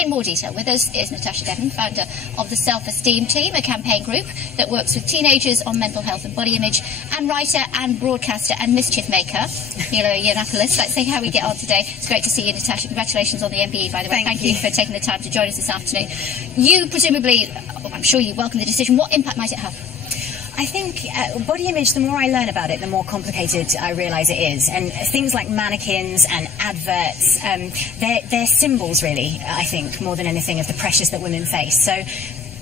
in more detail. With us is Natasha Devon, founder of the Self-Esteem Team, a campaign group that works with teenagers on mental health and body image, and writer and broadcaster and mischief maker, Milo Yiannopoulos. Let's see how we get on today. It's great to see you, Natasha. Congratulations on the MBE, by the way. Thank you for taking the time to join us this afternoon. You presumably, I'm sure you welcome the decision. What impact might it have? I think body image, the more I learn about it, the more complicated I realise it is. And things like mannequins and adverts, they're symbols, really, I think, more than anything, of the pressures that women face. So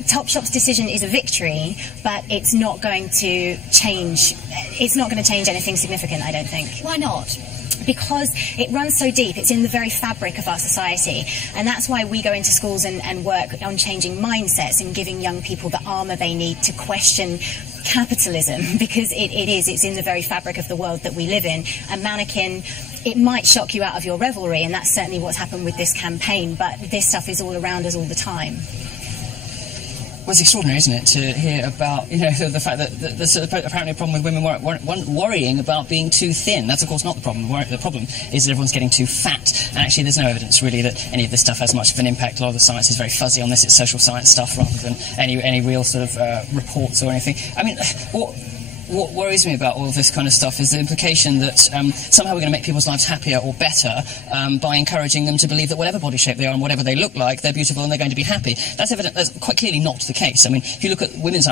Topshop's decision is a victory, but it's not going to change. It's not going to change anything significant, I don't think. Why not? Because it runs so deep, it's in the very fabric of our society. And that's why we go into schools and work on changing mindsets and giving young people the armour they need to question capitalism, because it's in the very fabric of the world that we live in. A mannequin, it might shock you out of your revelry, and that's certainly what's happened with this campaign, but this stuff is all around us all the time. Well, it's extraordinary, isn't it, to hear about, the fact that there's apparently a problem with women worrying about being too thin. That's, of course, not the problem. The problem is that everyone's getting too fat. And actually, there's no evidence, really, that any of this stuff has much of an impact. A lot of the science is very fuzzy on this. It's social science stuff rather than any real sort of reports or anything. I mean, what worries me about all of this kind of stuff is the implication that somehow we're going to make people's lives happier or better by encouraging them to believe that whatever body shape they are and whatever they look like, they're beautiful and they're going to be happy. That's evident. That's quite clearly not the case. I mean, if you look at women's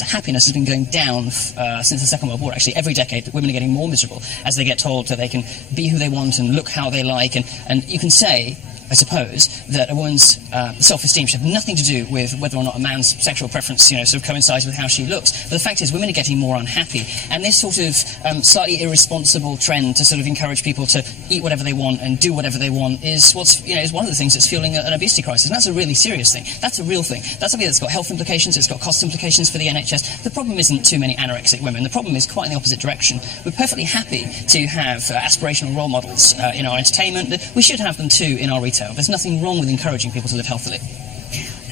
happiness has been going down since the Second World War. Actually, every decade, women are getting more miserable as they get told that they can be who they want and look how they like. And you can say, I suppose, that a woman's self-esteem should have nothing to do with whether or not a man's sexual preference, sort of coincides with how she looks. But the fact is, women are getting more unhappy, and this sort of slightly irresponsible trend to sort of encourage people to eat whatever they want and do whatever they want is is one of the things that's fueling an obesity crisis. And that's a really serious thing. That's a real thing. That's something that's got health implications. It's got cost implications for the NHS. The problem isn't too many anorexic women. The problem is quite in the opposite direction. We're perfectly happy to have aspirational role models in our entertainment. We should have them too in our retail. There's nothing wrong with encouraging people to live healthily.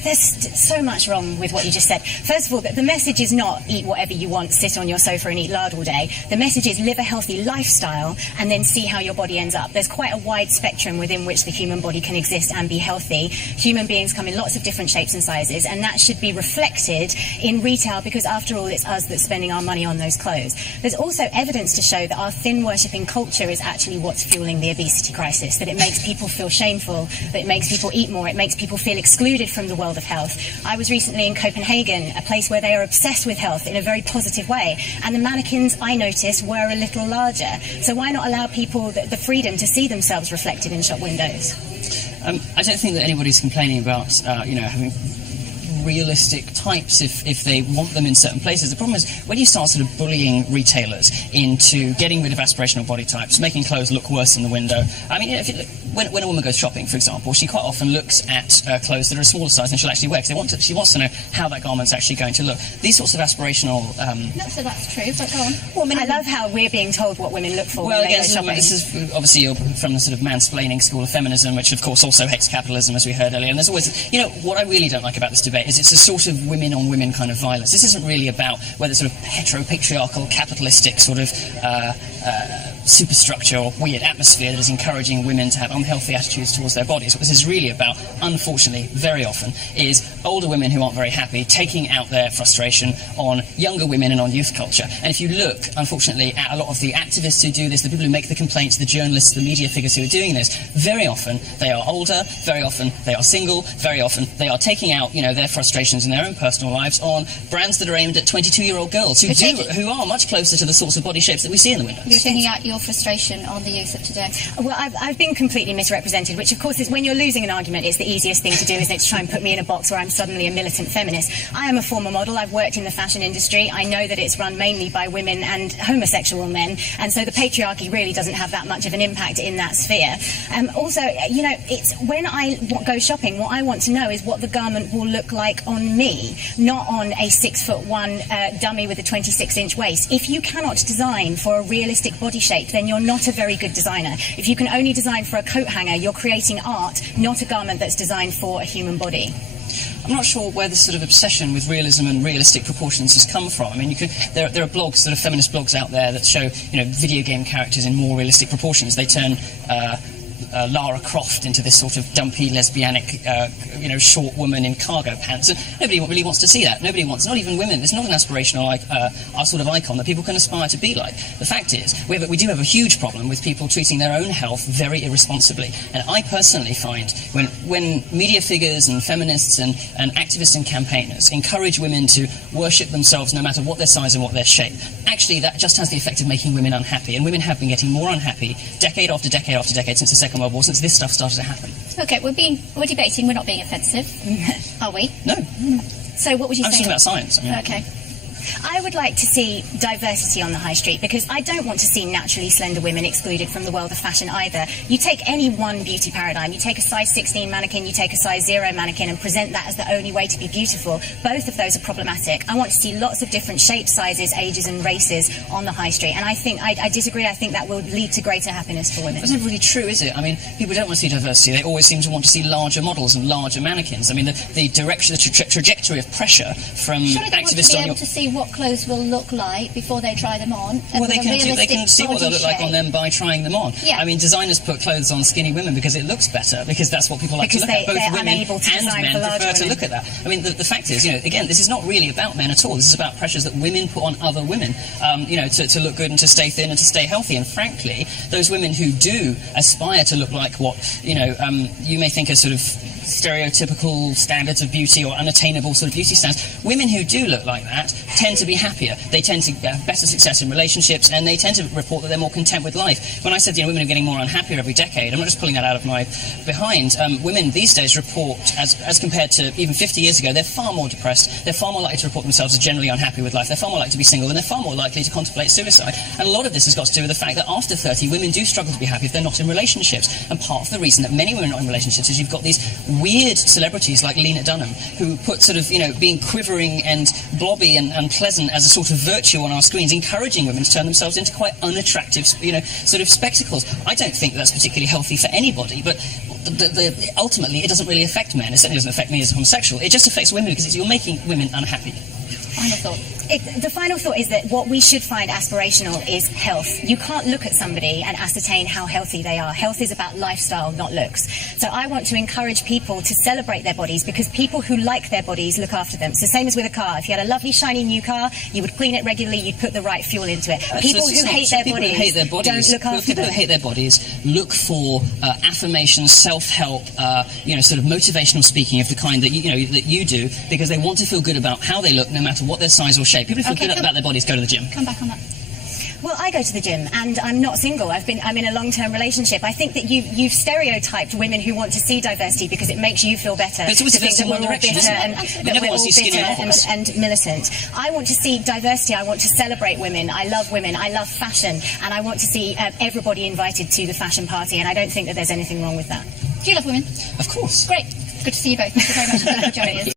There's so much wrong with what you just said. First of all, the message is not eat whatever you want, sit on your sofa and eat lard all day. The message is live a healthy lifestyle and then see how your body ends up. There's quite a wide spectrum within which the human body can exist and be healthy. Human beings come in lots of different shapes and sizes, and that should be reflected in retail, because after all, it's us that's spending our money on those clothes. There's also evidence to show that our thin worshipping culture is actually what's fueling the obesity crisis, that it makes people feel shameful, that it makes people eat more, it makes people feel excluded from the world of health. I was recently in Copenhagen, a place where they are obsessed with health in a very positive way, and the mannequins, I noticed, were a little larger. So why not allow people the freedom to see themselves reflected in shop windows? I don't think that anybody's complaining about, having realistic types if they want them in certain places. The problem is when you start sort of bullying retailers into getting rid of aspirational body types, making clothes look worse in the window. I mean, when a woman goes shopping, for example, she quite often looks at clothes that are a smaller size than she'll actually wear, because she wants to know how that garment's actually going to look. These sorts of aspirational... Not so that's true, but go on. Well, I love how we're being told what women look for when they go shopping. This is obviously you're from the sort of mansplaining school of feminism, which of course also hates capitalism, as we heard earlier. And there's always, what I really don't like about this debate is it's a sort of women-on-women kind of violence. This isn't really about whether sort of heteropatriarchal, capitalistic sort of superstructure or weird atmosphere that is encouraging women to have unhealthy attitudes towards their bodies. What this is really about, unfortunately, very often, is older women who aren't very happy taking out their frustration on younger women and on youth culture. And if you look, unfortunately, at a lot of the activists who do this, the people who make the complaints, the journalists, the media figures who are doing this, very often they are older, very often they are single, very often they are taking out, their frustrations in their own personal lives on brands that are aimed at 22-year-old girls who are much closer to the sorts of body shapes that we see in the windows. You're taking out your frustration on the youth of today. Well, I've been completely misrepresented, which of course is when you're losing an argument, it's the easiest thing to do, isn't it, to try and put me in a box where I'm suddenly a militant feminist. I am a former model. I've worked in the fashion industry. I know that it's run mainly by women and homosexual men, and so the patriarchy really doesn't have that much of an impact in that sphere. Also, it's when I go shopping, what I want to know is what the garment will look like on me, not on a 6'1" dummy with a 26-inch waist. If you cannot design for a realistic body shape, then you're not a very good designer. If you can only design for a coat hanger, you're creating art, not a garment that's designed for a human body. I'm not sure where this sort of obsession with realism and realistic proportions has come from. I mean, there are blogs, sort of feminist blogs out there that show, video game characters in more realistic proportions. They turn Lara Croft into this sort of dumpy, lesbianic, short woman in cargo pants. And nobody really wants to see that. Nobody wants, not even women. It's not an aspirational, our sort of icon that people can aspire to be like. The fact is, we do have a huge problem with people treating their own health very irresponsibly. And I personally find when media figures and feminists and activists and campaigners encourage women to worship themselves no matter what their size and what their shape, actually that just has the effect of making women unhappy. And women have been getting more unhappy decade after decade after decade since the Second World War, since this stuff started to happen. Okay, we're debating, we're not being offensive, are we? No. So what would you say? I'm talking about science. Okay. I would like to see diversity on the high street, because I don't want to see naturally slender women excluded from the world of fashion either. You take any one beauty paradigm, you take a size 16 mannequin, you take a size 0 mannequin and present that as the only way to be beautiful. Both of those are problematic. I want to see lots of different shapes, sizes, ages and races on the high street, and I disagree. I think that will lead to greater happiness for women. That's not really true, is it? I mean, people don't want to see diversity. They always seem to want to see larger models and larger mannequins. I mean, the direction, the trajectory of pressure from Surely they activists want to be able to see what clothes will look like before they try them on. Well, they can see what they look like on them by trying them on. Yeah. I mean, designers put clothes on skinny women because it looks better, because that's what people like to look at. Both women and men prefer to look at that. I mean, the fact is, again, this is not really about men at all. This is about pressures that women put on other women, to look good and to stay thin and to stay healthy. And frankly, those women who do aspire to look like what, you may think are sort of stereotypical standards of beauty or unattainable sort of beauty standards, women who do look like that tend to be happier. They tend to have better success in relationships, and they tend to report that they're more content with life. When I said, women are getting more unhappier every decade, I'm not just pulling that out of my behind. Women these days report, as compared to even 50 years ago, they're far more depressed. They're far more likely to report themselves as generally unhappy with life. They're far more likely to be single, and they're far more likely to contemplate suicide. And a lot of this has got to do with the fact that after 30, women do struggle to be happy if they're not in relationships. And part of the reason that many women are not in relationships is you've got these weird celebrities like Lena Dunham, who put sort of, being quivering and blobby and pleasant as a sort of virtue on our screens, encouraging women to turn themselves into quite unattractive, sort of spectacles. I don't think that's particularly healthy for anybody, but ultimately it doesn't really affect men. It certainly doesn't affect me as a homosexual. It just affects women because you're making women unhappy. Final thought. The final thought is that what we should find aspirational is health. You can't look at somebody and ascertain how healthy they are. Health is about lifestyle, not looks. So I want to encourage people to celebrate their bodies, because people who like their bodies look after them. So same as with a car. If you had a lovely shiny new car, you would clean it regularly, you'd put the right fuel into it. People who hate their bodies don't look after them. People who hate their bodies look for affirmation, self-help, sort of motivational speaking of the kind that you do, because they want to feel good about how they look, no matter what their size or shape. People who feel good about their bodies go to the gym. Come back on that. Well, I go to the gym, and I'm not single. I'm in a long-term relationship. I think that you've stereotyped women who want to see diversity because it makes you feel better. But it's always to think that we're all bitter and militant. I want to see diversity. I want to celebrate women. I love fashion, and I want to see everybody invited to the fashion party. And I don't think that there's anything wrong with that. Do you love women? Of course. Great. Good to see you both. Thank you very much for joining us.